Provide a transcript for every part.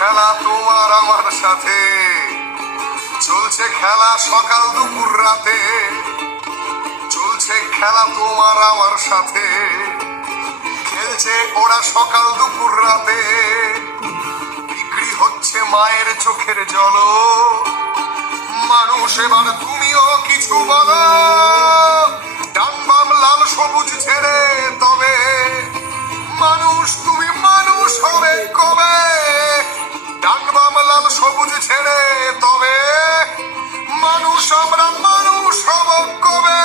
খেলা তোমার আমার সাথে, চলছে খেলা সকাল দুপুর রাতে, চলছে খেলা তোমার আমার সাথে, খেলছে ওরা সকাল দুপুর রাতে। বিক্রি হচ্ছে মায়ের চোখের জল, মানুষ এবার তুমিও কিছু বলো। ডান বাম লাল সবুজ ছেড়ে তবে মানুষ তুমি মানুষ হবে কবে? ডান বাম লাল সবুজ ছেড়ে তবে মানুষ আমরা মানুষ হব কবে?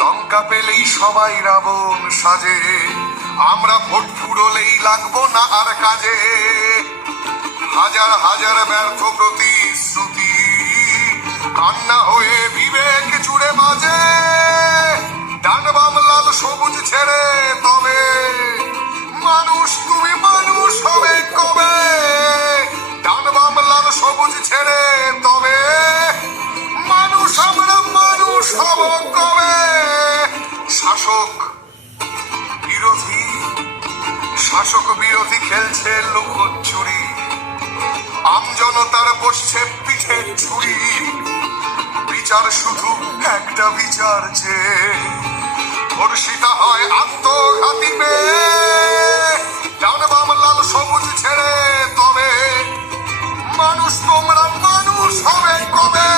লঙ্কা পেলেই সবাই রাবণ সাজে, আমরা ভোট ফুরলেই লাগবো না আর কাজে। হাজার হাজার ব্যর্থ প্রতিশ্রুতি কান্না হয়ে বিবেক জুড়ে বাজে। ডান বাম লাল সবুজ ছেড়ে তবে মানুষ তুমি মানুষ হবে কবে? ডান বাম লাল সবুজ ছেড়ে তবে মানুষ আমরা মানুষ হব কবে? শাসক বিরোধী খেলছে লুকোচুরি, আমজনতার বসছে পিঠে ছুরি। বিচার শুধু একটা বিচার যে ধর্ষিতা হয় আত্মঘাতী মেয়ে। ডান বাম লাল সবুজ ছেড়ে তবে মানুষ তোমরা মানুষ হবে কবে?